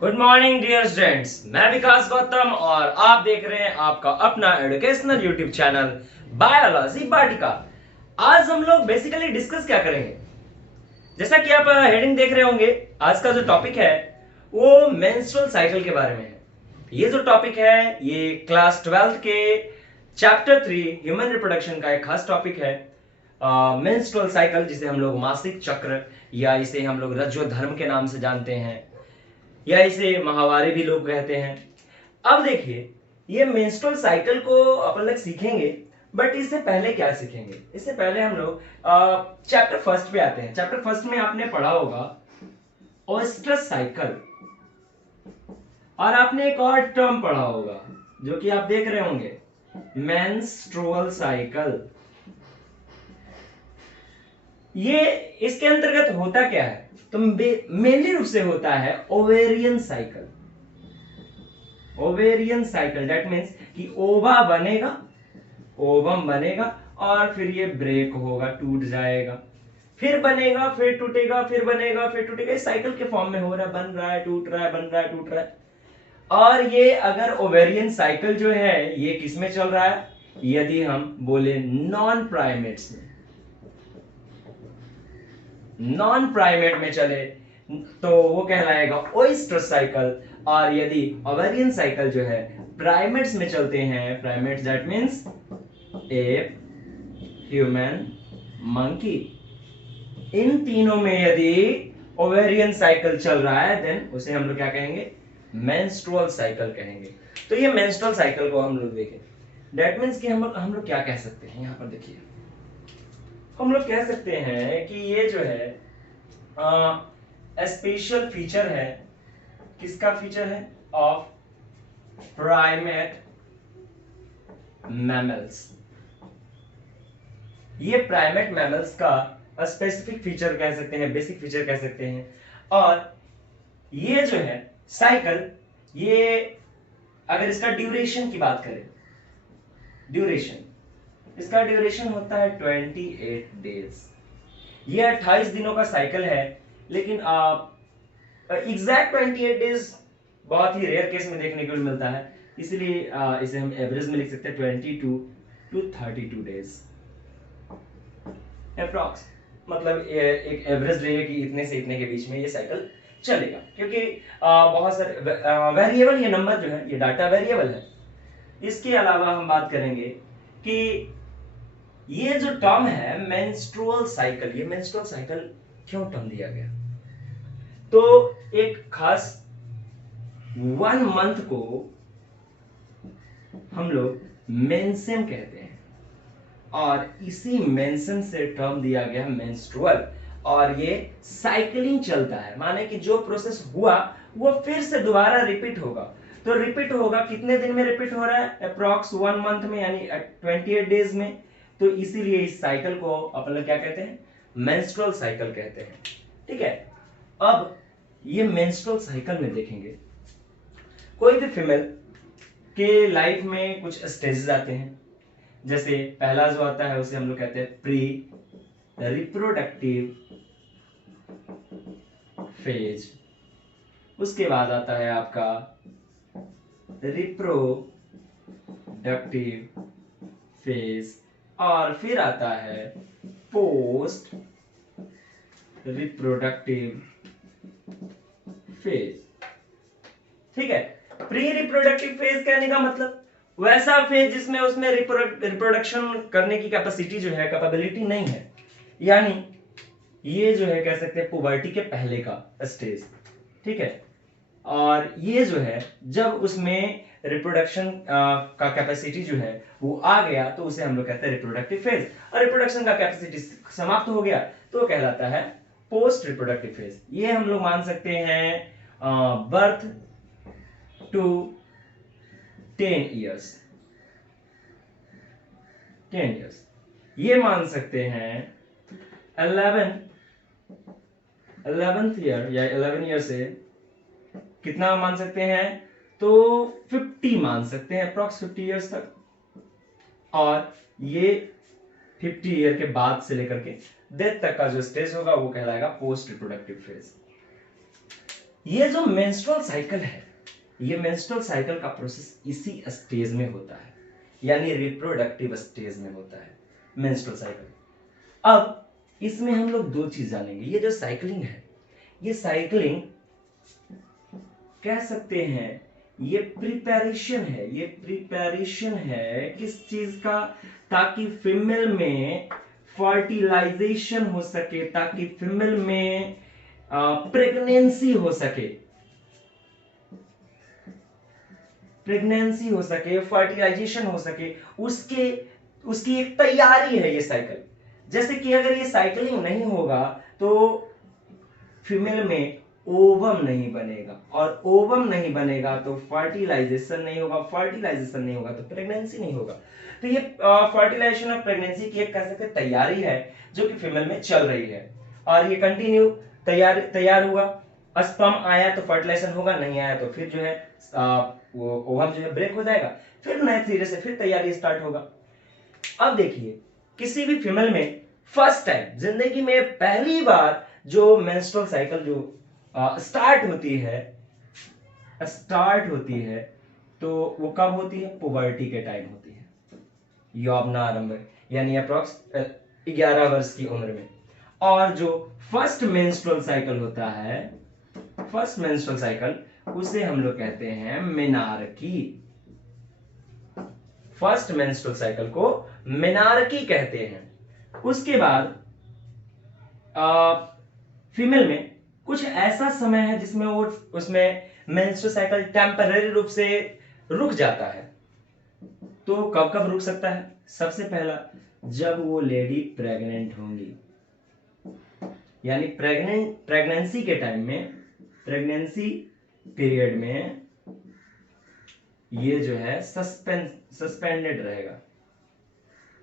Good morning dear students, मैं विकास गौतम और आप देख रहे हैं आपका अपना एजुकेशनल यूट्यूब चैनल बायोलॉजी वाटिका। आज हम लोग बेसिकली डिस्कस क्या करेंगे, जैसा कि आप हेडिंग देख रहे होंगे, आज का जो टॉपिक है वो मेंस्ट्रुअल साइकिल के बारे में है। ये जो टॉपिक है ये क्लास 12 के चैप्टर 3 ह्यूमन रिप्रोडक्शन का एक खास टॉपिक है। मेंस्ट्रुअल साइकिल, जिसे हम लोग मासिक चक्र या इसे हम लोग रजोधर्म के नाम से जानते हैं, या इसे माहवारी भी लोग कहते हैं। अब देखिए, ये मेंस्ट्रुअल साइकिल को अपन लोग सीखेंगे, बट इससे पहले क्या सीखेंगे? इससे पहले हम लोग चैप्टर फर्स्ट पे आते हैं। चैप्टर फर्स्ट में आपने पढ़ा होगा ओएस्ट्रस साइकिल, और आपने एक और टर्म पढ़ा होगा जो कि आप देख रहे होंगे, मेंस्ट्रुअल साइकिल। ये इसके अंतर्गत होता क्या है? तो मेनली रूप से होता है ovarian cycle. Ovarian cycle that means कि ओवा बनेगा, ओवम बनेगा और फिर ये ब्रेक होगा, टूट जाएगा, फिर बनेगा, फिर टूटेगा, फिर बनेगा, फिर टूटेगा। इस साइकिल के फॉर्म में हो रहा है, बन रहा है, टूट रहा है, बन रहा है, टूट रहा है। और ये अगर ओवेरियन साइकिल जो है ये किस में चल रहा है? यदि हम बोले नॉन प्राइमेट्स में, नॉन प्राइमेट में चले तो वो कहलाएगा ओएस्ट्रस साइकिल। और यदि ओवेरियन साइकिल जो है प्राइमेट्स में चलते हैं, primates that means ape, human, monkey, इन तीनों में यदि ओवेरियन साइकिल चल रहा है देन उसे हम लोग क्या कहेंगे? मेंस्ट्रुअल साइकिल कहेंगे। तो ये मेंस्ट्रुअल साइकिल को हम लोग देखें, दैट मींस कि हम लोग क्या कह सकते हैं? यहां पर देखिए, हम लोग कह सकते हैं कि ये जो है स्पेशल फीचर है। किसका फीचर है? Of primate mammals. ये प्राइमेट मैमल्स का स्पेसिफिक फीचर कह सकते हैं, बेसिक फीचर कह सकते हैं। और ये जो है साइकिल, ये अगर इसका ड्यूरेशन की बात करें, ड्यूरेशन, इसका ड्यूरेशन होता है 28 डेज। ये 28 दिनों का साइकिल है, लेकिन आप एग्जैक्ट 28 डेज बहुत ही रेयर केस में देखने को मिलता है, इसलिए इसे हम एवरेज में लिख सकते हैं 22 टू 32 डेज अप्रॉक्स। मतलब एक एवरेज रहेगा कि इतने से इतने के बीच में ये साइकिल चलेगा, क्योंकि बहुत सारे वेरिएबल, ये नंबर जो है ये डाटा वेरिएबल है। इसके अलावा हम बात करेंगे कि ये जो टर्म है मेंस्ट्रुअल साइकिल, ये मेंस्ट्रुअल साइकिल क्यों टर्म दिया गया? तो एक खास 1 मंथ को हम लोग मेंसेम कहते हैं, और इसी मेंसेम से टर्म दिया गया मेंस्ट्रुअल। और ये साइकिलिंग चलता है, माने कि जो प्रोसेस हुआ वो फिर से दोबारा रिपीट होगा। तो रिपीट होगा, कितने दिन में रिपीट हो रहा है? अप्रॉक्स 1 मंथ में, यानी 28 डेज में। तो इसीलिए इस साइकिल को अपन लोग क्या कहते हैं? मेंस्ट्रुअल साइकिल कहते हैं। ठीक है, अब ये मेंस्ट्रुअल साइकिल में देखेंगे, कोई भी फीमेल के लाइफ में कुछ स्टेजेस आते हैं। जैसे पहला जो आता है उसे हम लोग कहते हैं प्री रिप्रोडक्टिव फेज। उसके बाद आता है आपका रिप्रोडक्टिव फेज, और फिर आता है पोस्ट रिप्रोडक्टिव फेज। ठीक है, प्री रिप्रोडक्टिव फेज कहने का मतलब वैसा फेज जिसमें उसमें रिप्रोडक्शन करने की कैपेसिटी जो है, कैपेबिलिटी नहीं है, यानी ये जो है कह सकते हैं पुबर्टी के पहले का स्टेज। ठीक है, और ये जो है जब उसमें रिप्रोडक्शन का कैपेसिटी जो है वो आ गया तो उसे हम लोग कहते हैं रिप्रोडक्टिव फेज। और रिप्रोडक्शन का कैपेसिटी समाप्त हो गया तो कहलाता है पोस्ट रिप्रोडक्टिव फेज। ये हम लोग मान सकते हैं बर्थ टू 10 इयर्स, 10 इयर्स। ये मान सकते हैं 11th ईयर या 11 ईयर से कितना मान सकते हैं? तो 50 मान सकते हैं, अप्रॉक्स 50 इयर्स तक। और ये 50 ईयर के बाद से लेकर के डेथ तक का जो स्टेज होगा वो कहलाएगा पोस्ट रिप्रोडक्टिव फेज। ये जो मेंस्ट्रुअल साइकिल है, ये मेंस्ट्रुअल साइकिल का प्रोसेस इसी स्टेज में होता है, यानी रिप्रोडक्टिव स्टेज में होता है मेंस्ट्रुअल साइकिल। अब इसमें हम लोग दो चीज जानेंगे। ये जो साइकिलिंग है, ये साइकिलिंग कह सकते हैं ये प्रिपरेशन है, ये प्रिपरेशन है किस चीज का, ताकि फीमेल में फर्टिलाइजेशन हो सके, ताकि फीमेल में प्रेगनेंसी हो सके, प्रेगनेंसी हो सके, फर्टिलाइजेशन हो सके, उसके उसकी एक तैयारी है ये साइकिल। जैसे कि अगर ये साइकिलिंग नहीं होगा तो फीमेल में ओवम नहीं बनेगा, और ओवम नहीं बनेगा तो फर्टिलाइजेशन नहीं होगा, फर्टिलाइजेशन नहीं होगा तो प्रेगनेंसी नहीं होगा। तो ये फर्टिलाइजेशन और प्रेगनेंसी की एक कह सकते तैयारी है जो कि फीमेल में चल रही है, और ये कंटिन्यू तैयार हुआ। स्पर्म आया तो फर्टिलाइजेशन होगा, नहीं आया तो फिर जो है वो ओवम जो है ब्रेक हो जाएगा, फिर नए सिरे से फिर तैयारी स्टार्ट होगा। अब देखिए, किसी भी फीमेल में फर्स्ट टाइम जिंदगी में पहली बार जो मेंस्ट्रुअल साइकिल जो स्टार्ट होती है तो वो कब होती है? पुबर्टी के टाइम होती है, यौवनारंभ, यानी अप्रॉक्स 11 वर्ष की उम्र में। और जो फर्स्ट मेंस्ट्रुअल साइकिल होता है, फर्स्ट मेंस्ट्रुअल साइकिल, उसे हम लोग कहते हैं मेनार्की। फर्स्ट मेंस्ट्रुअल साइकिल को मेनार्की कहते हैं। उसके बाद फीमेल में कुछ ऐसा समय है जिसमें वो उसमें मेंस्ट्रुअल साइकिल टेम्पररी रूप से रुक जाता है। तो कब कब रुक सकता है? सबसे पहला, जब वो लेडी प्रेग्नेंट होंगी, यानी प्रेगनेंसी के टाइम में, प्रेगनेंसी पीरियड में ये जो है सस्पेंडेड रहेगा,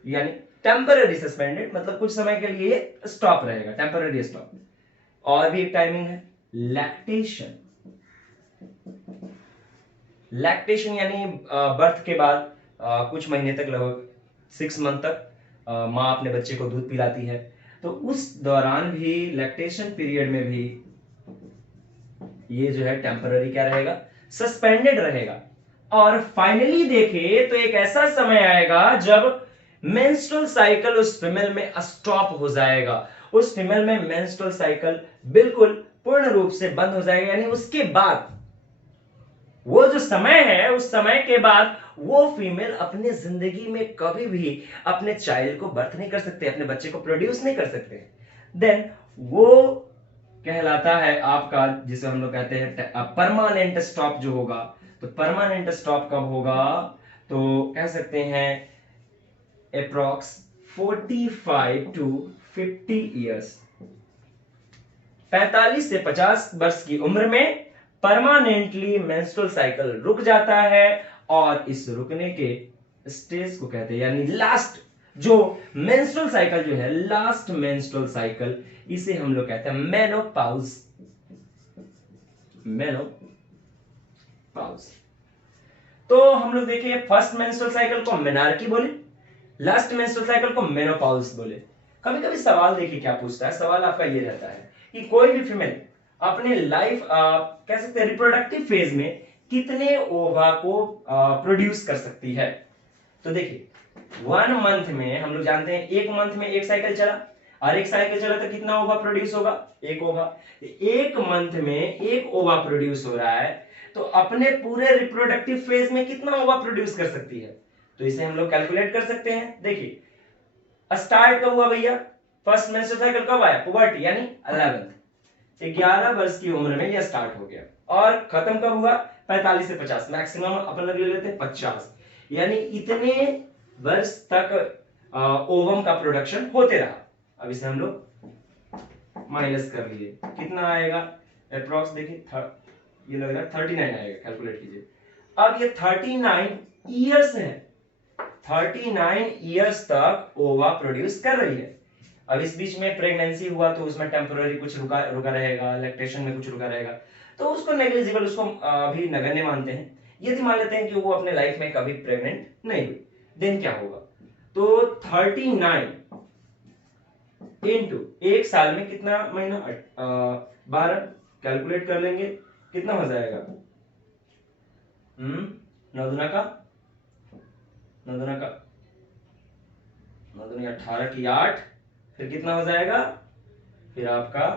यानी टेम्पररी सस्पेंडेड, मतलब कुछ समय के लिए स्टॉप रहेगा, टेम्पररी स्टॉप। और भी एक टाइमिंग है लैक्टेशन। लैक्टेशन यानी बर्थ के बाद कुछ महीने तक, लगभग 6 मंथ तक माँ अपने बच्चे को दूध पिलाती है, तो उस दौरान भी, लैक्टेशन पीरियड में भी ये जो है टेम्पररी क्या रहेगा? सस्पेंडेड रहेगा। और फाइनली देखे तो एक ऐसा समय आएगा जब मेंस्ट्रुअल साइकिल उस फीमेल में स्टॉप हो जाएगा, उस फीमेल में मेंस्ट्रुअल साइकिल बिल्कुल पूर्ण रूप से बंद हो जाएगा, यानी उसके बाद वो जो समय है, उस समय के बाद वो फीमेल अपने जिंदगी में कभी भी अपने चाइल्ड को बर्थ नहीं कर सकते, अपने बच्चे को प्रोड्यूस नहीं कर सकते। देन वो कहलाता है आपका, जिसे हम लोग कहते हैं परमानेंट स्टॉप जो होगा। तो परमानेंट स्टॉप कब होगा? तो कह सकते हैं अप्रॉक्स 45 टू 50 ईयर्स, 45 से 50 वर्ष की उम्र में परमानेंटली मेंस्ट्रुअल साइकिल रुक जाता है, और इस रुकने के स्टेज को कहते हैं, यानी लास्ट जो मेंस्ट्रुअल साइकिल जो है, लास्ट मेंस्ट्रुअल साइकिल, इसे हम लोग कहते हैं मेनोपॉज। मेनोपॉज। तो हम लोग देखिए, फर्स्ट मेंस्ट्रुअल साइकिल को मेनार्की बोले, लास्ट मेंस्ट्रुअल साइकिल को मेनोपॉज बोले। कभी कभी सवाल देखिए क्या पूछता है, सवाल आपका ये रहता है कि कोई भी फीमेल अपने लाइफ कह सकते हैं रिप्रोडक्टिव फेज में कितने ओवा को प्रोड्यूस कर सकती है। तो देखिए, 1 मंथ में हम लोग जानते हैं, 1 मंथ में एक साइकिल चला, और एक साइकिल चला तो कितना ओवा प्रोड्यूस होगा? 1 ओवा। 1 मंथ में 1 ओवा प्रोड्यूस हो रहा है, तो अपने पूरे रिप्रोडक्टिव फेज में कितना ओवा प्रोड्यूस कर सकती है? तो इसे हम लोग कैलकुलेट कर सकते हैं। देखिए, स्टार्ट कब हुआ भैया? फर्स्ट मेंस्ट्रुअल साइकिल कब आया? पुबर्टी, यानी 11th, 11 वर्ष की उम्र में यह स्टार्ट हो गया। और खत्म कब हुआ? 45 से 50, मैक्सिमम अपन लोग ले लेते हैं 50, यानी इतने वर्ष तक ओवम का प्रोडक्शन होते रहा। अब इसे हम लोग माइनस कर लिए, कितना आएगा? अप्रॉक्स देखिए, ये लग रहा है 39 आएगा, कैलकुलेट कीजिए। अब ये 39 ईयर्स है, 39 ईयर्स तक ओवा प्रोड्यूस कर रही है। अब इस बीच में प्रेगनेंसी हुआ तो उसमें टेम्पररी कुछ रुका रहेगा, लैक्टेशन में कुछ रुका रहेगा, तो उसको नेग्लिजिबल, उसको अभी नगण्य मानते हैं। यदि मान लेते हैं कि वो अपने लाइफ में कभी प्रेग्नेंट नहीं हुई, देन क्या होगा? तो 39 इंटू एक साल में कितना महीना? 12, कैलकुलेट कर लेंगे, कितना हो जाएगा? 9 दूना का 9 दूना का 9 दूनी 18 की 8, फिर कितना हो जाएगा? फिर आपका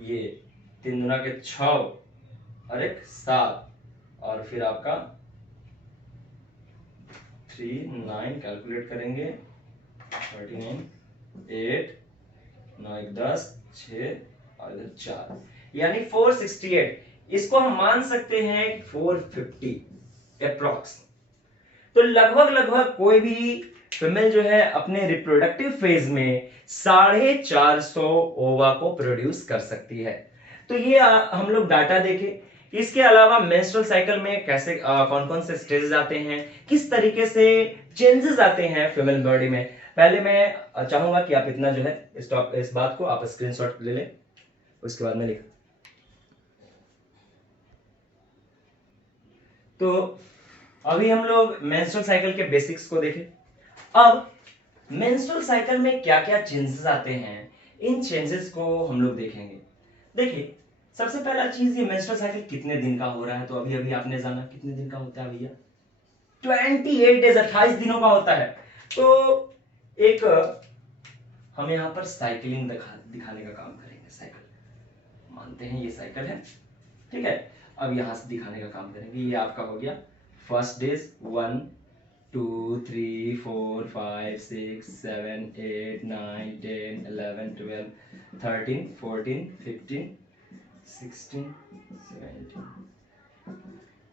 ये 3 दूना के 6 और एक 7, और फिर आपका 3 9 कैलकुलेट करेंगे 39 8 9 1 10 6 और इधर 4, यानी 468। इसको हम मान सकते हैं 450 अप्रॉक्स। तो लगभग लगभग कोई भी फीमेल जो है अपने रिप्रोडक्टिव फेज में 450 ओवा को प्रोड्यूस कर सकती है। तो ये हम लोग डाटा देखें। इसके अलावा मेंस्ट्रुअल साइकिल में कैसे कौन कौन से स्टेजेस आते हैं, किस तरीके से चेंजेस आते हैं फीमेल बॉडी में, पहले मैं चाहूंगा कि आप इतना जो है इस बात को आप स्क्रीनशॉट ले लें, उसके बाद में लिख। तो अभी हम लोग मेंस्ट्रुअल साइकिल के बेसिक्स को देखें। अब मेंस्ट्रुअल साइकिल में क्या क्या चेंजेस आते हैं, इन चेंजेस को हम लोग देखेंगे। देखिए, सबसे पहला चीज, ये मेंस्ट्रुअल साइकिल कितने दिन का हो रहा है, तो अभी अभी आपने जाना कितने दिन का होता है भैया? 28 डेज, 28 दिनों का होता है। तो एक हम यहाँ पर साइकिलिंग दिखाने का काम करेंगे। साइकिल मानते हैं ये साइकिल है, ठीक है। अब यहां से दिखाने का काम करेंगे। ये आपका हो गया फर्स्ट डेज 1 2 3 4 5 6 7 8 9 10 11 12 13 14 15 16 17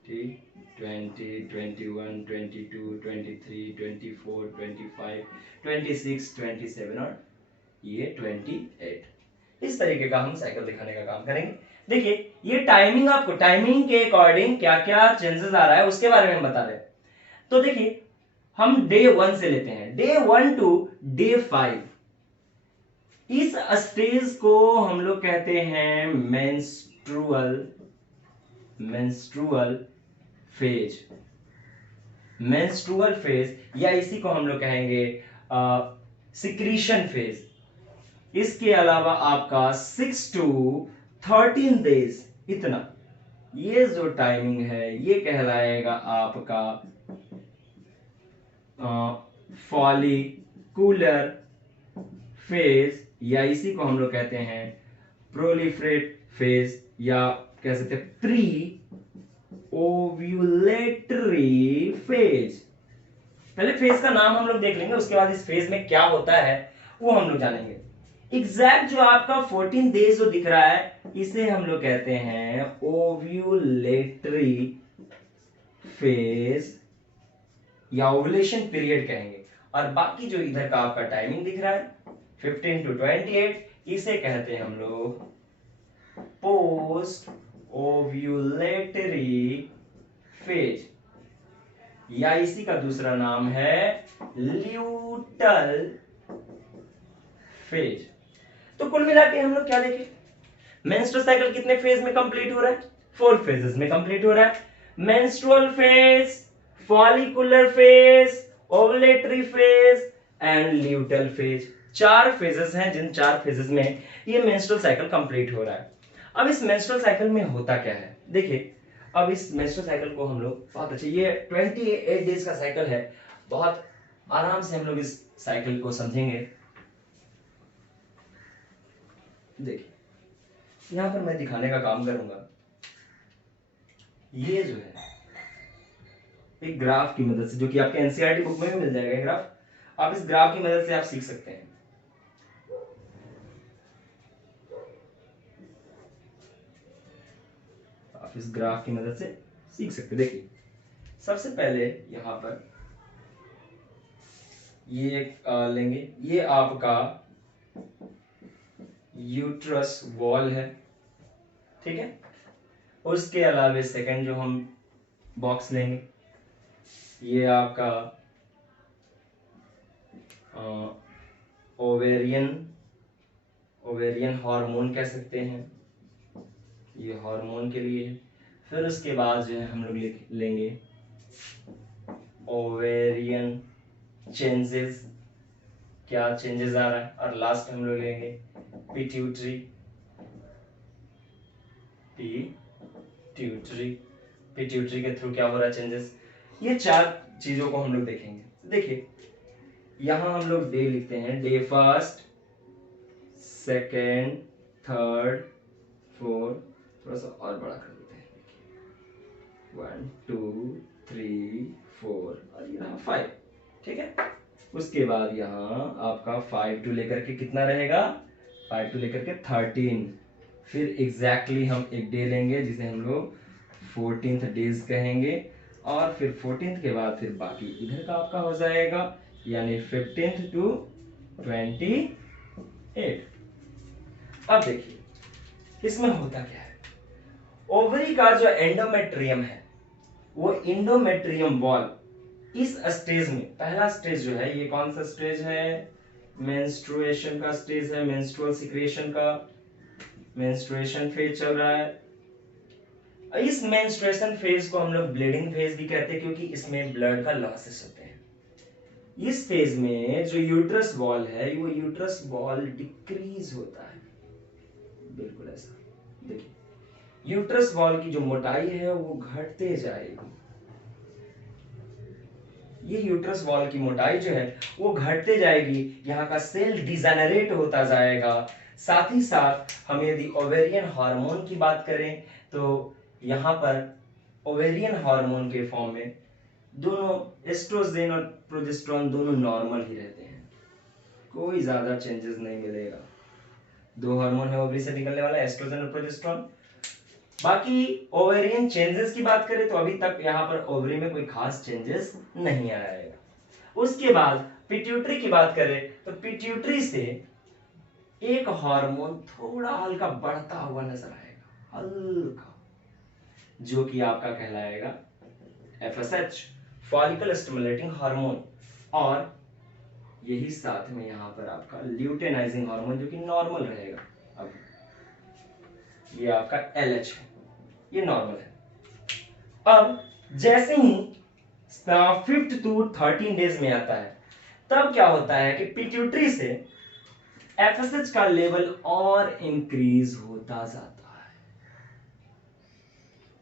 20 21 22 23 24 25 26 27 और ये 28। इस तरीके का हम साइकिल दिखाने का काम करेंगे। देखिए, ये टाइमिंग, आपको टाइमिंग के अकॉर्डिंग क्या क्या चेंजेस आ रहा है उसके बारे में हम बता रहे हैं। तो देखिए, हम डे 1 से लेते हैं, डे 1 टू डे 5। इस स्टेज को हम लोग कहते हैं मेंस्ट्रुअल फेज। मेंस्ट्रुअल फेज, या इसी को हम लोग कहेंगे सिक्रीशन फेज। इसके अलावा आपका 6 टू 13 डेज, इतना ये जो टाइमिंग है ये कहलाएगा आपका फॉलिकुलर फेज, या इसी को हम लोग कहते हैं प्रोलिफरेट फेज, या कह सकते हैं प्री ओव्यूलेटरी फेज। पहले फेज का नाम हम लोग देख लेंगे, उसके बाद इस फेज में क्या होता है वो हम लोग जानेंगे। एग्जैक्ट जो आपका 14 डेज जो दिख रहा है, इसे हम लोग कहते हैं ओव्यूलेटरी फेज या ओवुलेशन पीरियड कहेंगे। और बाकी जो इधर का आपका टाइमिंग दिख रहा है 15 टू 28, इसे कहते हैं हम लोग पोस्ट ओव्यूलेटरी फेज, या इसी का दूसरा नाम है ल्यूटल फेज। तो कुल मिला के हम लोग क्या देखें, मेंस्ट्रुअल साइकिल कितने फेज में कंप्लीट हो रहा है? 4 फेजेस में कंप्लीट हो रहा है। Menstrual phase, follicular phase, ovulatory phase and luteal phase. 4 phases हैं, जिन 4 फेजेस में ये मेंस्ट्रुअल साइकिल कंप्लीट हो रहा है। अब इस मेंस्ट्रुअल साइकिल में होता क्या है, देखिए। अब इस मेंस्ट्रुअल साइकिल को हम लोग बहुत अच्छे, ये 28 डेज का साइकिल है, बहुत आराम से हम लोग इस साइकिल को समझेंगे। देखिए, यहां पर मैं दिखाने का काम करूंगा। ये जो है एक ग्राफ की मदद से, जो कि आपके एनसीईआरटी बुक में भी मिल जाएगा ग्राफ, आप इस ग्राफ की मदद से आप सीख सकते हैं। आप इस ग्राफ की मदद से सीख सकते हैं। देखिए, सबसे पहले यहां पर ये लेंगे, ये आपका यूट्रस वॉल है, ठीक है। उसके अलावा सेकंड जो हम बॉक्स लेंगे, ये आपका ओवेरियन हार्मोन कह सकते हैं, ये हार्मोन के लिए है। फिर उसके बाद जो है हम लोग लेंगे ओवेरियन चेंजेस, क्या चेंजेस आ रहा है। और लास्ट हम लोग लेंगे पिट्यूटरी पिट्यूटरी, पिट्यूटरी के थ्रू क्या हो रहा है चेंजेस, ये 4 चीजों को हम लोग देखेंगे। देखिए यहां हम लोग डे लिखते हैं, day first, second, third, fourth, थोड़ा सा और बड़ा कर देते हैं, 1 2 3 4 और यहाँ 5, ठीक है। उसके बाद यहाँ आपका 5 टू लेकर के कितना रहेगा, 5 टू लेकर के 13, फिर एग्जैक्टली हम एक डे लेंगे जिसे हम लोग 14th डेज कहेंगे, और फिर 14th के बाद फिर बाकी इधर का आपका हो जाएगा, यानी 15th टू 28। अब देखिए इसमें होता क्या है, ओवरी का जो एंडोमेट्रियम है वो एंडोमेट्रियम वॉल इस स्टेज में, पहला स्टेज जो है ये कौन सा स्टेज है, मेंस्ट्रुएशन का स्टेज है, मेंस्ट्रुअल सिक्रेशन का मेंस्ट्रुएशन फेज चल रहा है। इस मेंस्ट्रुएशन फेज को हम लोग ब्लीडिंग फेज भी कहते हैं क्योंकि इसमें ब्लड का लॉसेस होते हैं। इस फेज में जो यूट्रस वॉल है वो यूट्रस वॉल डिक्रीज होता है, बिल्कुल ऐसा। देखिए यूट्रस वॉल की जो मोटाई है वो घटते जाएगी, ये यूट्रस वॉल की मोटाई जो है वो घटते जाएगी, यहाँ का सेल डिजेनरेट होता जाएगा। साथ ही साथ हम यदि ओवेरियन हार्मोन की बात करें तो यहाँ पर ओवेरियन हार्मोन के फॉर्म में दोनों एस्ट्रोजन और प्रोजेस्टेरोन दोनों नॉर्मल ही रहते हैं, कोई ज्यादा चेंजेस नहीं मिलेगा। 2 हार्मोन है ओवरी से निकलने वाला, एस्ट्रोजन और प्रोजेस्टेरोन। बाकी ओवेरियन चेंजेस की बात करें तो अभी तक यहाँ पर ओवरी में कोई खास चेंजेस नहीं आएगा। उसके बाद पिट्यूटरी की बात करें तो पिट्यूटरी से एक हार्मोन थोड़ा हल्का बढ़ता हुआ नजर आएगा, हल्का, जो कि आपका कहलाएगा FSH, फॉलिकल स्टिमुलेटिंग हार्मोन, और यही साथ में यहाँ पर आपका ल्यूटेनाइजिंग हार्मोन जो कि नॉर्मल रहेगा। अब ये आपका LH है, ये नॉर्मल है। अब जैसे ही 5th टू 13 डेज में आता है तब क्या होता है कि पिट्यूटरी से FSH का लेवल और इंक्रीज होता जाता है,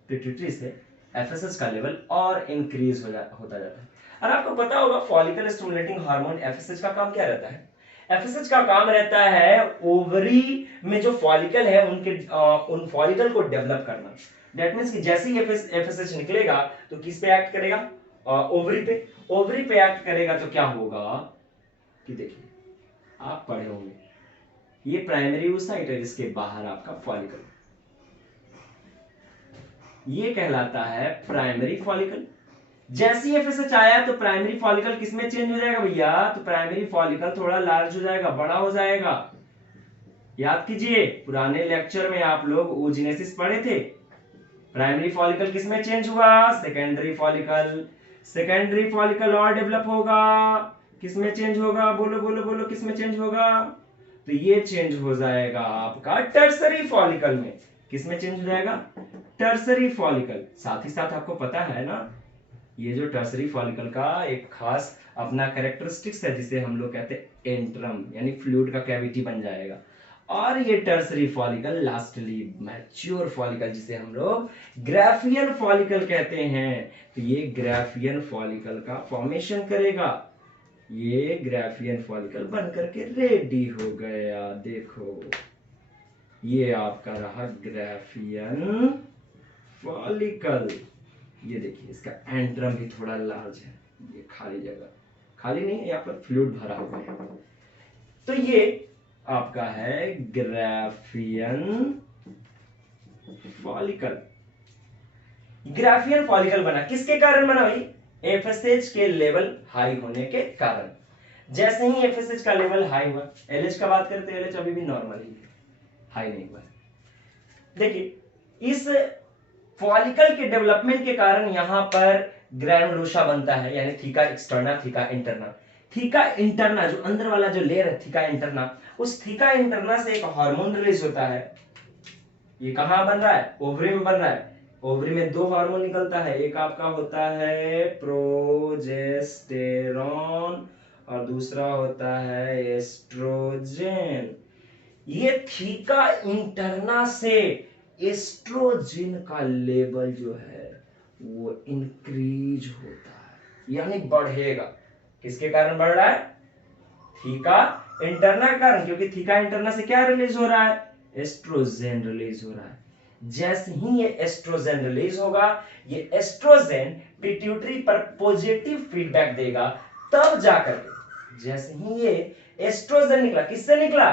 पिट्यूटरी से FSH का लेवल और इंक्रीज होता जाता है। और आपको पता होगा फॉलिकल स्टिमुलेटिंग हार्मोन FSH का काम क्या रहता है, FSH का काम रहता है ओवरी में जो फॉलिकल है उनके उन फॉलिकल को डेवलप करना। दैट मींस कि जैसे ही FSH निकलेगा तो किस पे एक्ट करेगा, ओवरी पे, ओवरी पे एक्ट करेगा तो क्या होगा कि देखिए आप पढ़े होंगे, ये प्राइमरी oocyte है जिसके बाहर आपका फॉलिकल, ये कहलाता है प्राइमरी फॉलिकल। जैसे ही FSH आया तो प्राइमरी फॉलिकल किसमें चेंज हो जाएगा भैया, तो प्राइमरी फॉलिकल थोड़ा लार्ज हो जाएगा, बड़ा हो जाएगा। याद कीजिए पुराने लेक्चर में आप लोग oogenesis पढ़े थे, प्राइमरी फॉलिकल किसमें चेंज हुआ, सेकेंडरी फॉलिकल, सेकेंडरी फॉलिकल और डेवलप होगा, किसमें चेंज होगा, बोलो बोलो बोलो, किसमें चेंज होगा, तो ये चेंज हो जाएगा आपका टर्सरी फॉलिकल में। किसमें चेंज हो जाएगा, टर्सरी फॉलिकल। साथ ही साथ आपको पता है ना ये जो टर्सरी फॉलिकल का एक खास अपना कैरेक्टरिस्टिक्स है जिसे हम लोग कहते हैं एंट्रम, यानी फ्लूइड का कैविटी बन जाएगा। और ये tertiary follicle lastly mature follicle जिसे हम लोग ग्राफियन फॉलिकल कहते हैं, तो ये ग्राफियन फॉलिकल का फॉर्मेशन करेगा, ये ग्राफियन फॉलिकल बनकर के रेडी हो गया। देखो ये आपका रहा ग्राफियन फॉलिकल, ये देखिए इसका एंट्रम भी थोड़ा लार्ज है, ये खाली जगह, खाली नहीं यहाँ पर फ्लूइड भरा हुआ है। तो ये आपका है ग्राफियन फॉलिकल। ग्राफियन फॉलिकल बना किसके कारण बना भाई, FSH के लेवल हाई होने के कारण। जैसे ही FSH का लेवल हाई हुआ, LH का बात करें तो LH अभी भी नॉर्मल ही है, हाई नहीं हुआ। देखिए इस फॉलिकल के डेवलपमेंट के कारण यहां पर ग्रैनुलोसा बनता है, यानी theca externa, theca interna. Theca interna जो अंदर वाला जो लेयर है थीका इंटरना, उस थीका इंटरना से एक हार्मोन रिलीज होता है। ये कहां बन रहा है, ओवरी में बन रहा है। ओवरी में 2 हार्मोन निकलता है, एक आपका होता है प्रोजेस्टेरॉन और दूसरा होता है एस्ट्रोजन। ये थीका इंटरना से एस्ट्रोजन का लेवल जो है वो इंक्रीज होता है, यानी बढ़ेगा। किसके कारण बढ़ रहा है? थीका इंटरना के कारण, क्योंकि थीका इंटरना से क्या रिलीज हो रहा है? एस्ट्रोजन रिलीज हो रहा है। जैसे ही ये एस्ट्रोजन रिलीज होगा, ये एस्ट्रोजन पिट्यूटरी पर पॉजिटिव फीडबैक देगा, तब जाकर के जैसे ही ये एस्ट्रोजन निकला, किससे निकला?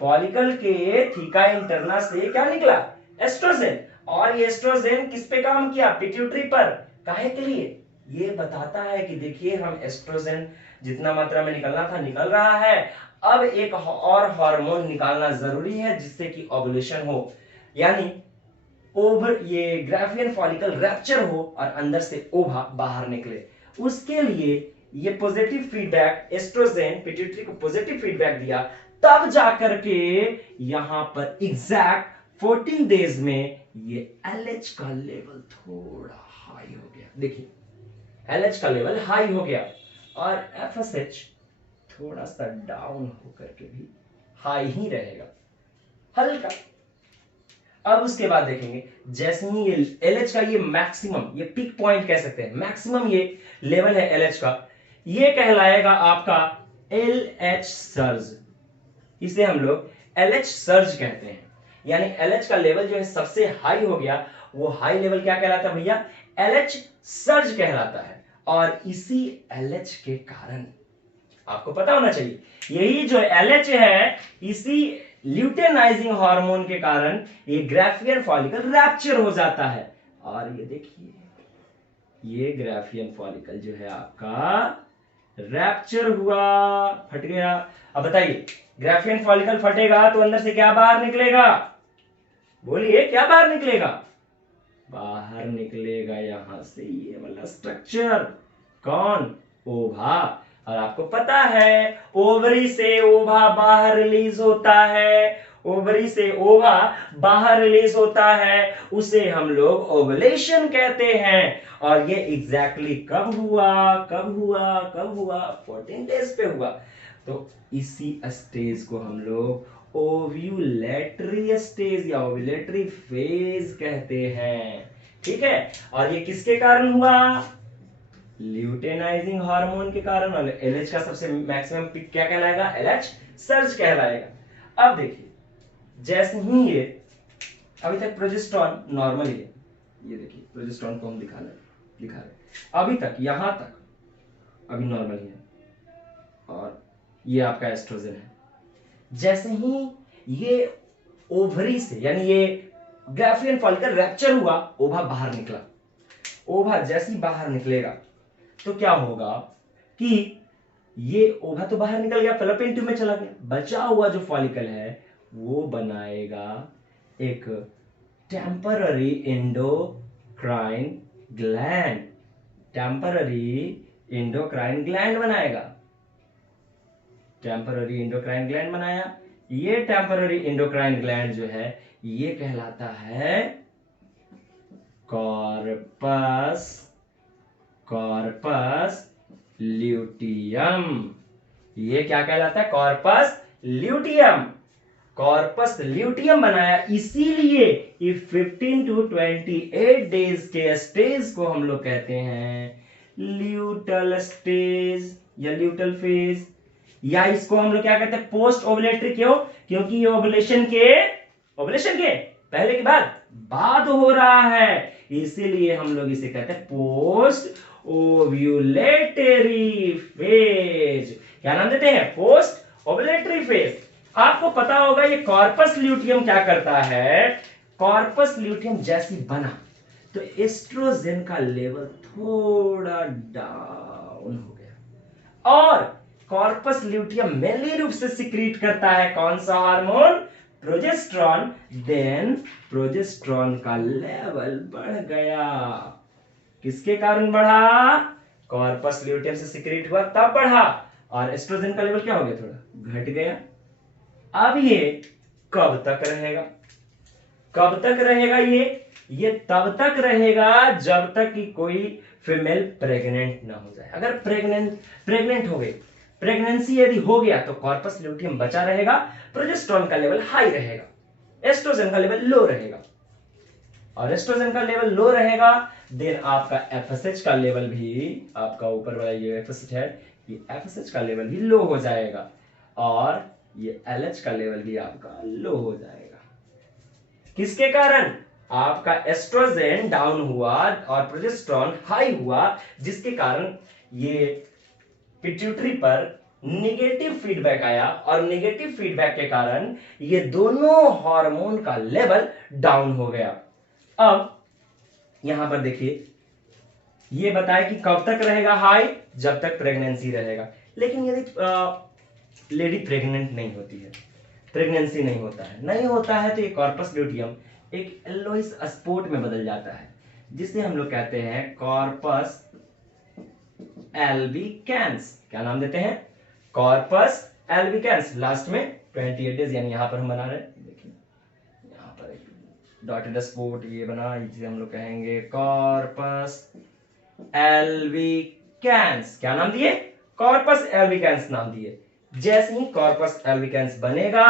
फॉलिकल के थीका इंटरना से क्या निकला? एस्ट्रोजन। और ये एस्ट्रोजन किस पे काम किया? पिट्यूटरी पर। काहे के लिए? ये बताता है कि देखिए, हम एस्ट्रोजन जितना मात्रा में निकलना था निकल रहा है, अब एक और हार्मोन निकालना जरूरी है जिससे कि ओवुलेशन हो, यानी ओवर ये ग्राफियन फॉलिकल रैप्चर हो और अंदर से ओवा बाहर निकले। उसके लिए ये पॉजिटिव फीडबैक, एस्ट्रोजन पिट्यूटरी को पॉजिटिव फीडबैक दिया, तब जाकर के यहां पर एग्जैक्ट 14 डेज में ये एलएच का लेवल थोड़ा हाई हो गया। देखिए, एलएच का लेवल हाई हो गया और एफएसएच थोड़ा सा डाउन होकर के भी हाई ही रहेगा, हल्का। अब उसके बाद देखेंगे, जैसे ही ये एलएच का ये मैक्सिमम, ये पीक पॉइंट कह सकते हैं, मैक्सिमम ये लेवल है एलएच का, ये कहलाएगा आपका एलएच सर्ज। इसे हम लोग एलएच सर्ज कहते हैं, यानी एलएच का लेवल जो है सबसे हाई हो गया, वो हाई लेवल क्या कहलाता है भैया? एलएच सर्ज कहलाता है। और इसी एलएच के कारण आपको पता होना चाहिए, यही जो एलएच है, इसी ल्यूटेनाइजिंग हार्मोन के कारण ये ग्राफियन फॉलिकल रैप्चर हो जाता है। और ये देखिए, ये ग्राफियन फॉलिकल जो है आपका रैप्चर हुआ, फट गया। अब बताइए, ग्राफियन फॉलिकल फटेगा तो अंदर से क्या बाहर निकलेगा? बोलिए, क्या बाहर निकलेगा? बाहर निकलेगा यहां से ये वाला स्ट्रक्चर। कौन? ओवा। और आपको पता है, ओवरी से ओवा बाहर रिलीज होता है, ओवरी से ओवा बाहर रिलीज होता है, उसे हम लोग ओवुलेशन कहते हैं। और ये एग्जैक्टली कब हुआ? कब हुआ? कब हुआ? 14 डेज पे हुआ। तो इसी स्टेज को हम लोग ओव्यूलेटरी स्टेज या ओव्यूलेटरी फेज कहते हैं, ठीक है। और ये किसके कारण हुआ? ल्यूटेनाइजिंग हार्मोन के कारण। और एलएच का सबसे मैक्सिमम पिक क्या कहलाएगा? एलएच सर्ज कहलाएगा। अब देखिए, जैसे ही ये, अभी तक प्रोजेस्टेरॉन नॉर्मल ही है, ये देखिए प्रोजेस्टेरॉन को हम दिखा रहे, अभी तक यहां तक अभी नॉर्मल ही है। और ये आपका एस्ट्रोजन है। जैसे ही ये ओवरी से, यानी ये ग्राफियन फॉलिकल रैप्चर हुआ, ओवा बाहर निकला। ओवा जैसे ही बाहर निकलेगा तो क्या होगा कि ये ओवा तो बाहर निकल गया, फैलोपियन ट्यूब में चला गया, बचा हुआ जो फॉलिकल है वो बनाएगा एक temporary endocrine gland. Temporary endocrine gland बनाएगा। टेम्पररी एंडोक्राइन ग्लैंड बनाया। ये टेम्पररी एंडोक्राइन ग्लैंड जो है ये कहलाता है कॉर्पस ल्यूटियम। ये क्या कहलाता है? Corpus luteum. कॉर्पस ल्यूटियम बनाया, इसीलिए ये 15 to 28 डेज के स्टेज को हम लोग कहते हैं ल्यूटल स्टेज या ल्यूटल फेज, या इसको हम लोग क्या कहते हैं? Post ovulatory. क्यों? क्योंकि ये ओवुलेशन के पहले के बाद हो रहा है, इसीलिए हम लोग इसे कहते हैं पोस्ट ओव्यूलेटरी फेज। क्या नाम देते हैं? Post ovulatory phase. आपको पता होगा ये कॉर्पस ल्यूटियम क्या करता है? कॉर्पस ल्यूटियम जैसी बना तो एस्ट्रोजन का लेवल थोड़ा डाउन हो गया, और कॉर्पस ल्यूटियम मेनली रूप से सिक्रीट करता है कौन सा हार्मोन? प्रोजेस्टेरॉन। देन प्रोजेस्टेरॉन का लेवल बढ़ गया। किसके कारण बढ़ा? कॉर्पस ल्यूटियम से सिक्रीट हुआ तब बढ़ा, और एस्ट्रोजन का लेवल क्या हो गया? थोड़ा घट गया। अब ये कब तक रहेगा? कब तक रहेगा? ये तब तक रहेगा जब तक कि कोई फीमेल प्रेग्नेंट ना हो जाए। अगर प्रेग्नेंट हो गई, प्रेगनेंसी यदि हो गया तो कॉर्पस ल्यूटियम बचा रहेगा, प्रोजेस्टेरॉन का लेवल हाई रहेगा, एस्ट्रोजन का लेवल लो रहेगा। और एस्ट्रोजन का लेवल लो रहेगा, देन आपका एफएसएच का लेवल भी, आपका ऊपर वाला ये एफएसएच है, ये एफएसएच का लेवल भी लो हो जाएगा और ये एलएच का लेवल भी आपका लो हो जाएगा। किसके कारण? आपका एस्ट्रोजन डाउन हुआ और प्रोजेस्टेरोन हाई हुआ, जिसके कारण ये पिट्यूटरी पर नेगेटिव फीडबैक आया और नेगेटिव फीडबैक के कारण ये दोनों हार्मोन का लेवल डाउन हो गया। अब यहां पर देखिए, ये बताया कि कब तक रहेगा हाई? जब तक प्रेगनेंसी रहेगा। लेकिन यदि लेडी प्रेग्नेंट नहीं होती है, प्रेगनेंसी नहीं होता है तो ये कॉर्पस ल्यूटियम एक एलोइस स्पॉट में बदल जाता है, जिसे हम लोग कहते हैं कॉर्पस एल्बिकेंस। क्या नाम देते हैं? Corpus albicans. लास्ट में 28 डेज, यानी यहां पर हम बना रहे हैं, देखिए यहां पर एक डॉटेड स्पॉट ये बना, जिसे हम लोग कहेंगे कॉर्पस एल्बिकेंस। क्या नाम दिए? कॉर्पस एल्बिकेंस नाम दिए। जैसे ही कॉर्पस एल्बिकेंस बनेगा,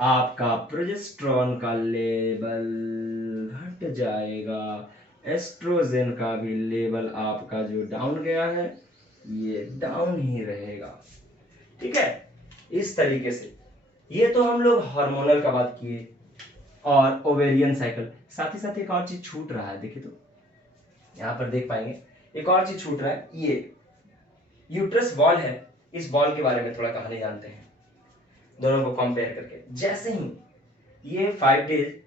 आपका प्रोजेस्टेरोन का लेवल घट जाएगा, एस्ट्रोजन का भी लेवल आपका जो डाउन गया है ये डाउन ही रहेगा। ठीक है, इस तरीके से। ये तो हम लोग हार्मोनल का बात किए और ओवेरियन साइकिल। साथ ही साथ एक और चीज छूट रहा है, देखिए तो यहां पर देख पाएंगे एक और चीज छूट रहा है, ये यूट्रस बॉल है। इस बॉल के बारे में थोड़ा कहानी जानते हैं, दोनों को कंपेयर करके। जैसे ही ये 5 डेज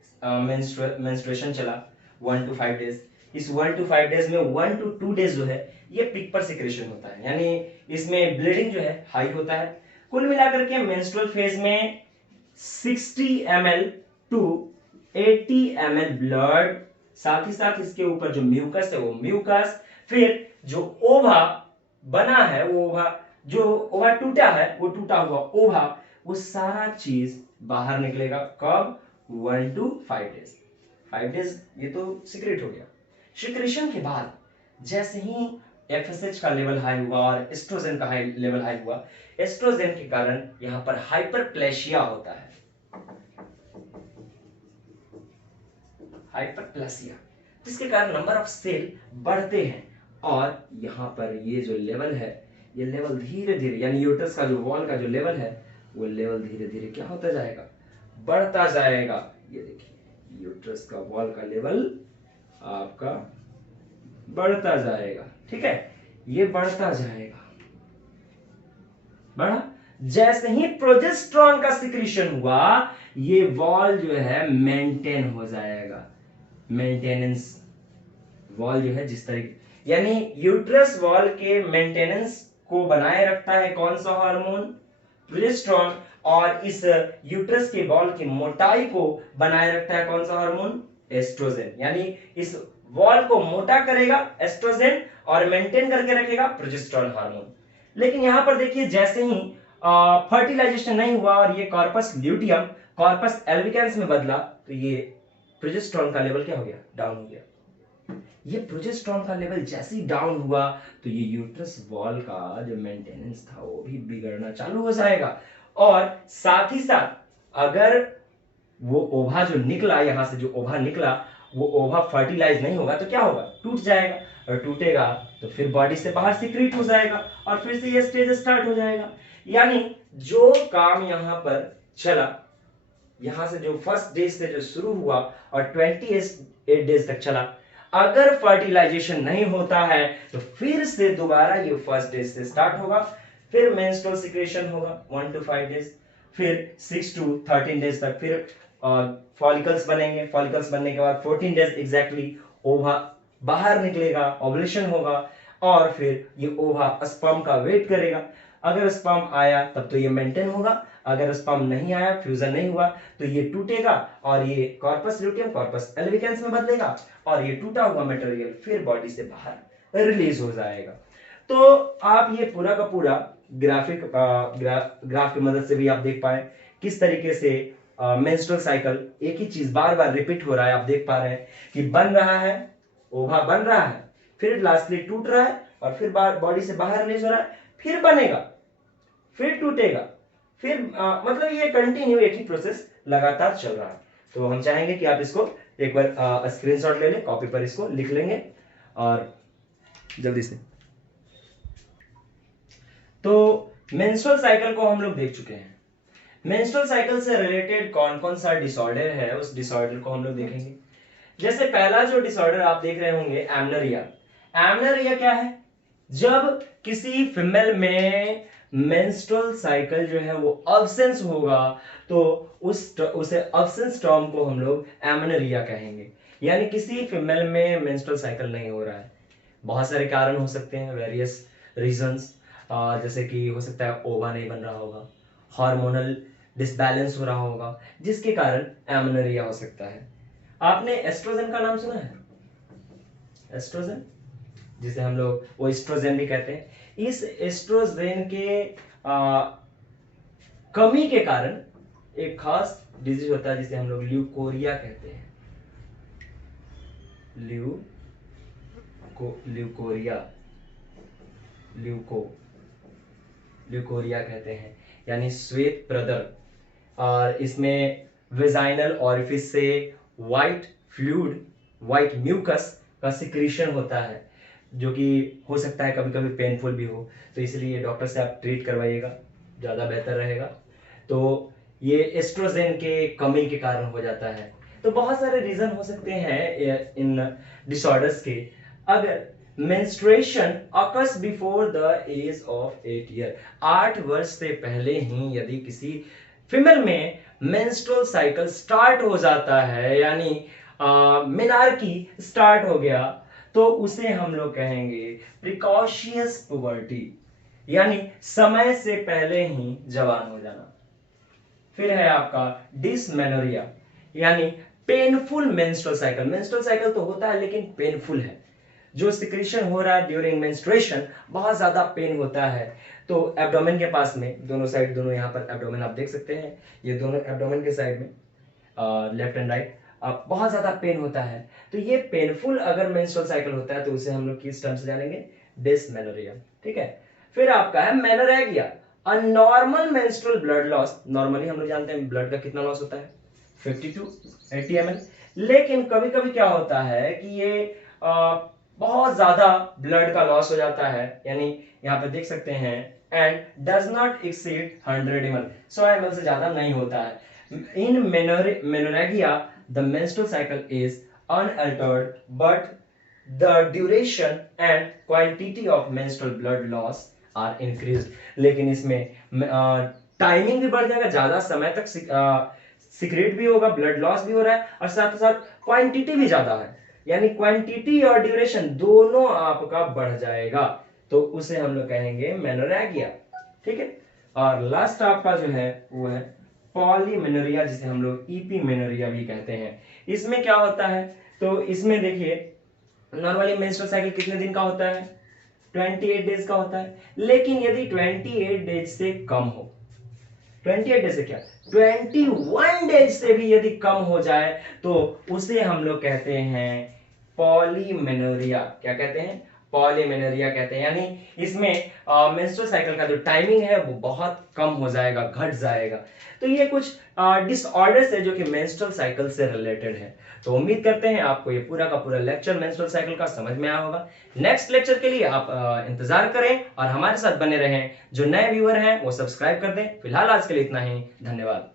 मेंस्ट्रुएशन चला, 1 to 5 डेज, इस 1 to 5 डेज में 1 to 2 डेज जो है ये पिक पर सिक्रेशन होता है, यानी इसमें ब्लीडिंग जो है हाई होता है। कुल मिलाकर के मेंस्ट्रुअल फेज में 60 ml टू 80 ml ब्लड, साथ ही साथ इसके ऊपर जो म्यूकस है वो म्यूकस, फिर जो ओवा बना है वो ओवा, जो ओवा टूटा है वो टूटा हुआ ओवा, वो सारा चीज बाहर निकलेगा। कब? 1 to 5 डेज। 5 डेज ये तो सीक्रेट हो गया। सिक्रेशन के बाद जैसे ही एफएसएच का लेवल हाई हुआ और एस्ट्रोजन का लेवल हाई हुआ, एस्ट्रोजन के कारण यहां पर हाइपरप्लेशिया होता है, हाइपरप्लेसिया, जिसके कारण नंबर ऑफ सेल बढ़ते हैं और यहां पर ये जो लेवल है ये लेवल धीरे धीरे, यानी यूट्रस का जो वॉल का जो लेवल है वो लेवल धीरे धीरे क्या होता जाएगा? बढ़ता जाएगा। ये देखिए यूट्रस का वॉल का लेवल आपका बढ़ता जाएगा। ठीक है, ये बढ़ता जाएगा, बढ़ा। जैसे ही प्रोजेस्टेरोन का सिक्रीशन हुआ, ये वॉल जो है मेंटेन हो जाएगा। मेंटेनेंस वॉल जो है जिस तरीके, यानी यूट्रस वॉल के मेंटेनेंस को बनाए रखता है कौन सा हार्मोन? प्रोजेस्टेरोन। और इस यूट्रस के वॉल की मोटाई को बनाए रखता है कौन सा हार्मोन? एस्ट्रोजन। यानी इस वॉल को मोटा करेगा एस्ट्रोजन और मेंटेन करके रखेगा प्रोजेस्टेरोन हार्मोन। लेकिन यहां पर देखिए, जैसे ही फर्टिलाइजेशन नहीं हुआ और ये कॉर्पस ल्यूटियम कॉर्पस एल्बिकेंस में बदला, तो ये प्रोजेस्टेरोन का लेवल क्या हो गया? डाउन हो गया। ये प्रोजेस्टेरोन का लेवल जैसे ही डाउन हुआ तो ये यूट्रस वॉल का जो मेंटेनेंस था वो भी बिगड़ना चालू हो जाएगा। और साथ ही साथ अगर वो ओवा जो निकला, यहां से जो ओवा निकला, वो ओवा फर्टिलाइज नहीं होगा तो क्या होगा? टूट जाएगा, और टूटेगा तो फिर बॉडी से बाहर सीक्रेट हो जाएगा और फिर से ये स्टेज स्टार्ट हो जाएगा। यानी जो काम यहां पर चला, यहां से जो फर्स्ट डे से जो शुरू हुआ और 28 डेज तक चला, अगर फर्टिलाइजेशन नहीं होता है तो फिर से दोबारा ये फर्स्ट डे से स्टार्ट होगा, फिर मेंस्ट्रुअल सिक्रेशन होगा 1 to 5 डेज, फिर 6 to 13 डेज तक, फिर फॉलिकल्स बनेंगे, फॉलिकल्स बनने के बाद 14 डेज एग्जैक्टली ओवा बाहर निकलेगा, ओवुलेशन होगा और फिर ये ओवा स्पर्म का वेट करेगा। अगर स्पर्म आया तब तो ये मेंटेन होगा, अगर स्पर्म नहीं आया, फ्यूजन नहीं हुआ, तो ये टूटेगा और ये कॉर्पस ल्यूटियम कॉर्पस एल्बिकेंस में बदलेगा और ये टूटा हुआ मटेरियल फिर बॉडी से बाहर रिलीज हो जाएगा। तो आप ये पूरा का पूरा ग्राफ की मदद से भी आप देख पाए किस तरीके से मेंस्ट्रुअल साइकिल एक ही चीज बार बार रिपीट हो रहा है। आप देख पा रहे हैं कि बन रहा है, ओवा बन रहा है, फिर लास्टली टूट रहा है और फिर बॉडी से बाहर रिलीज हो रहा है, फिर बनेगा, फिर टूटेगा, फिर मतलब ये कंटिन्यू एक ही प्रोसेस लगातार चल रहा है। तो हम चाहेंगे कि आप इसको एक बार स्क्रीनशॉट ले लें, कॉपी पर इसको लिख लेंगे और जल्दी से। तो मेंस्ट्रुअल साइकिल को हम लोग देख चुके हैं। मेंस्ट्रुअल साइकिल से रिलेटेड कौन कौन सा डिसऑर्डर है उस डिसऑर्डर को हम लोग देखेंगे। जैसे पहला जो डिसऑर्डर आप देख रहे होंगे एमनोरिया। एमनोरिया क्या है? जब किसी फीमेल में मेंस्ट्रुअल साइकिल जो है वो अब्सेंस होगा तो उसे अब्सेंस टर्म को हम लोग एमनोरिया कहेंगे। यानी किसी फीमेल में मेंस्ट्रुअल साइकिल नहीं हो रहा है। बहुत सारे कारण हो सकते हैं, वेरियस रीजंस, जैसे कि हो सकता है ओवा नहीं बन रहा होगा, हार्मोनल डिसबैलेंस हो रहा होगा, जिसके कारण एमनोरिया हो सकता है। आपने एस्ट्रोजन का नाम सुना है? एस्ट्रोजन, जिसे हम लोग वो एस्ट्रोजन भी कहते हैं। इस एस्ट्रोजन के कमी के कारण एक खास डिजीज होता है जिसे हम लोग ल्यूकोरिया कहते हैं। ल्यूकोरिया कहते हैं, यानी श्वेत प्रदर। और इसमें वेजाइनल ऑरिफिस से व्हाइट फ्लूइड, व्हाइट म्यूकस का सिक्रीशन होता है, जो कि हो सकता है कभी कभी पेनफुल भी हो, तो इसलिए डॉक्टर से आप ट्रीट करवाइएगा, ज़्यादा बेहतर रहेगा। तो ये एस्ट्रोजन के कमी के कारण हो जाता है। तो बहुत सारे रीजन हो सकते हैं इन डिसऑर्डर्स के। अगर menstruation occurs before the age of 8 year, 8 वर्ष से पहले ही यदि किसी फीमेल में मेंस्ट्रुअल साइकिल स्टार्ट हो जाता है, यानी मेनार्की स्टार्ट हो गया, तो उसे हम लोग कहेंगे प्रिकॉशियस पुबर्टी, यानी समय से पहले ही जवान हो जाना। फिर है आपका डिसमेनोरिया, यानी painful menstrual cycle. Menstrual cycle तो होता है लेकिन पेनफुल है, जो सिक्रीशन हो रहा है ड्यूरिंग मेंस्ट्रुएशन बहुत ज्यादा पेन होता है। तो एब्डोमेन के पास में दोनों साइड, दोनों यहाँ पर एब्डोमेन आप देख सकते हैं, ये दोनों एब्डोमेन के साइड में लेफ्ट एंड राइट बहुत ज्यादा पेन होता है। तो ये पेनफुल अगर मेंस्ट्रुअल साइकिल होता है तो उसे हम लोग किस टर्म से जानेंगे? डिसमेनोरिया। ठीक है। फिर आपका है मेनोरेगिया, अनॉर्मल मेंस्ट्रुअल ब्लड लॉस। नॉर्मली हम लोग जानते हैं ब्लड का कितना लॉस होता है? 50 to 80 ml। लेकिन कभी कभी क्या होता है कि ये बहुत ज्यादा ब्लड का लॉस हो जाता है, यानी यहाँ पे देख सकते हैं, and does not exceed 100 ml, 100 ml से ज्यादा नहीं होता है। In menorrhagia the menstrual cycle is unaltered but the duration and quantity of menstrual blood loss are increased. लेकिन इसमें टाइमिंग भी बढ़ जाएगा, ज्यादा समय तक सीक्रेट भी होगा, ब्लड लॉस भी हो रहा है, और साथ ही साथ क्वांटिटी भी ज्यादा है, यानी क्वांटिटी और ड्यूरेशन दोनों आपका बढ़ जाएगा, तो उसे हम लोग कहेंगे मेनोरेगिया। ठीक है। और लास्ट आपका जो है वो है पॉलीमेनोरिया, जिसे हम लोग ईपीमेनोरिया भी कहते हैं। इसमें क्या होता है? तो इसमें देखिए, नॉर्मली मेंस्ट्रुअल साइकिल कितने दिन का होता है? 28 डेज का होता है। लेकिन यदि 28 डेज से कम हो, 28 डेज से क्या, 21 डेज से भी यदि कम हो जाए तो उसे हम लोग कहते हैं पॉलीमेनोरिया। क्या कहते हैं? पॉलीमेनोरिया कहते हैं। यानी इसमें मेंस्ट्रुअल साइकिल का जो टाइमिंग है वो बहुत कम हो जाएगा, घट जाएगा। तो ये कुछ डिसऑर्डर्स है जो कि मेंस्ट्रुअल साइकिल से रिलेटेड है। तो उम्मीद करते हैं आपको ये पूरा का पूरा लेक्चर मेंस्ट्रुअल साइकिल का समझ में आया होगा। नेक्स्ट लेक्चर के लिए आप इंतजार करें और हमारे साथ बने रहें। जो नए व्यूअर हैं वो सब्सक्राइब कर दें। फिलहाल आज के लिए इतना ही, धन्यवाद।